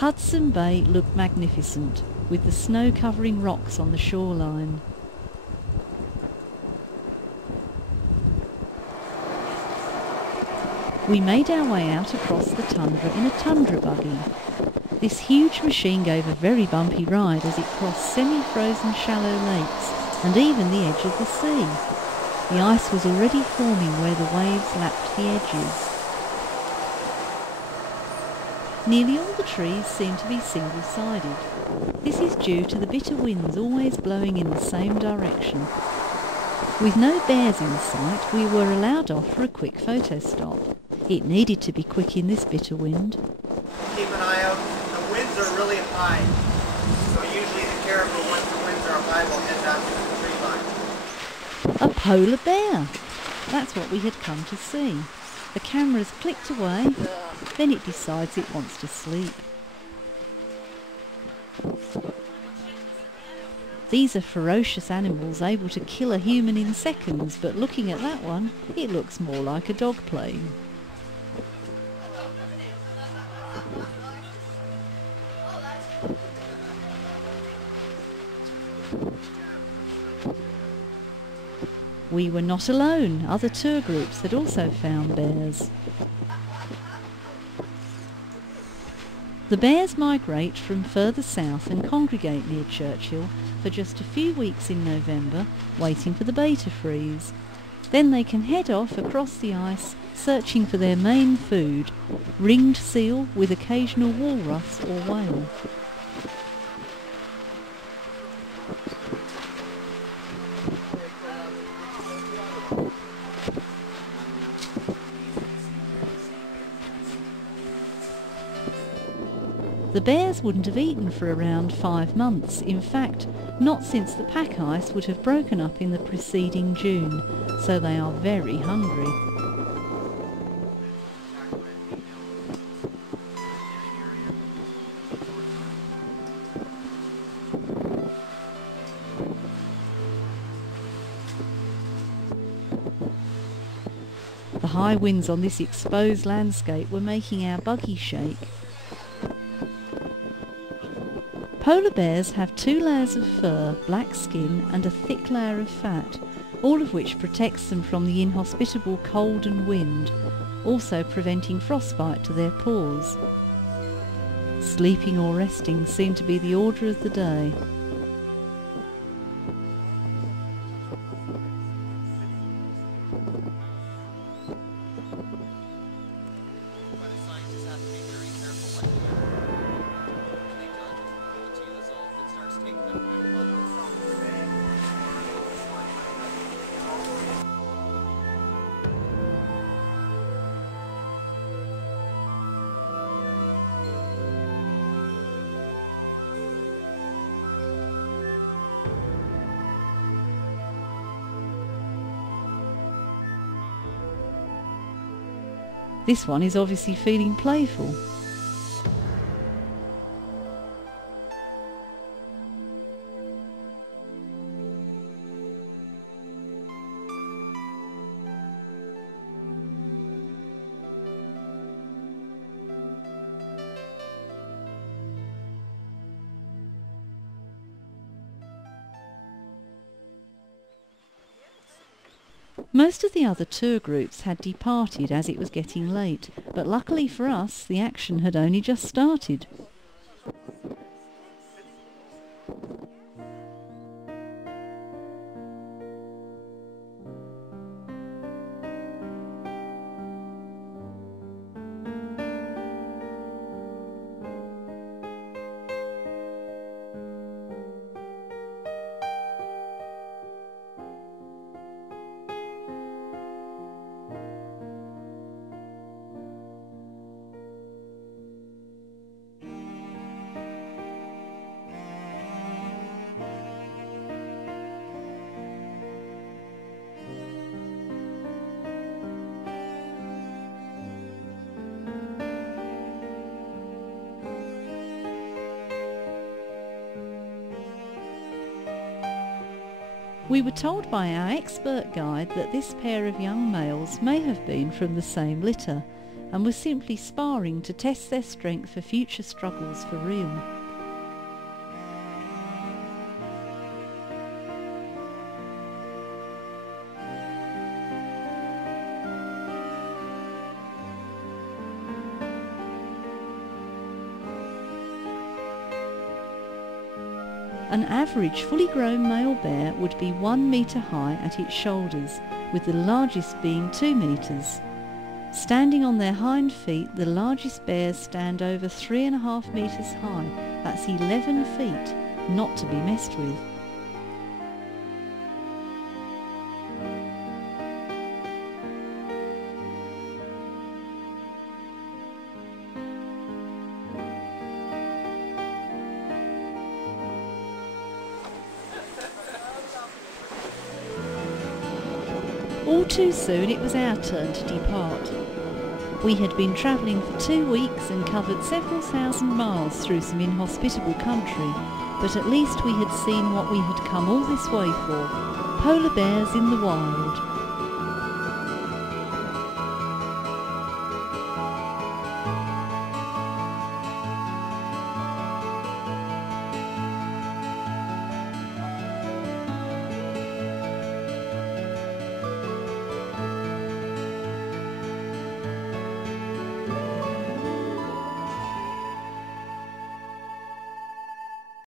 Hudson Bay looked magnificent, with the snow-covering rocks on the shoreline. We made our way out across the tundra in a tundra buggy. This huge machine gave a very bumpy ride as it crossed semi-frozen shallow lakes and even the edge of the sea. The ice was already forming where the waves lapped the edges. Nearly all the trees seem to be single-sided. This is due to the bitter winds always blowing in the same direction. With no bears in sight, we were allowed off for a quick photo stop. It needed to be quick in this bitter wind. Keep an eye out. The winds are really high, so usually the caribou, once the winds are high, will head down to the tree line. A polar bear! That's what we had come to see. The camera's clicked away, then it decides it wants to sleep. These are ferocious animals able to kill a human in seconds, but looking at that one, it looks more like a dog playing. We were not alone. Other tour groups had also found bears. The bears migrate from further south and congregate near Churchill for just a few weeks in November, waiting for the bay to freeze. Then they can head off across the ice, searching for their main food, ringed seal with occasional walrus or whale. The bears wouldn't have eaten for around 5 months, in fact, not since the pack ice would have broken up in the preceding June, so they are very hungry. The high winds on this exposed landscape were making our buggy shake. Polar bears have 2 layers of fur, black skin and a thick layer of fat, all of which protects them from the inhospitable cold and wind, also preventing frostbite to their paws. Sleeping or resting seemed to be the order of the day. This one is obviously feeling playful. Most of the other tour groups had departed as it was getting late, but luckily for us, the action had only just started. We were told by our expert guide that this pair of young males may have been from the same litter, and were simply sparring to test their strength for future struggles for real. An average fully grown male bear would be 1 metre high at its shoulders, with the largest being 2 metres. Standing on their hind feet, the largest bears stand over 3.5 metres high. That's 11 feet, not to be messed with. All too soon it was our turn to depart. We had been travelling for 2 weeks and covered several thousand miles through some inhospitable country, but at least we had seen what we had come all this way for: polar bears in the wild.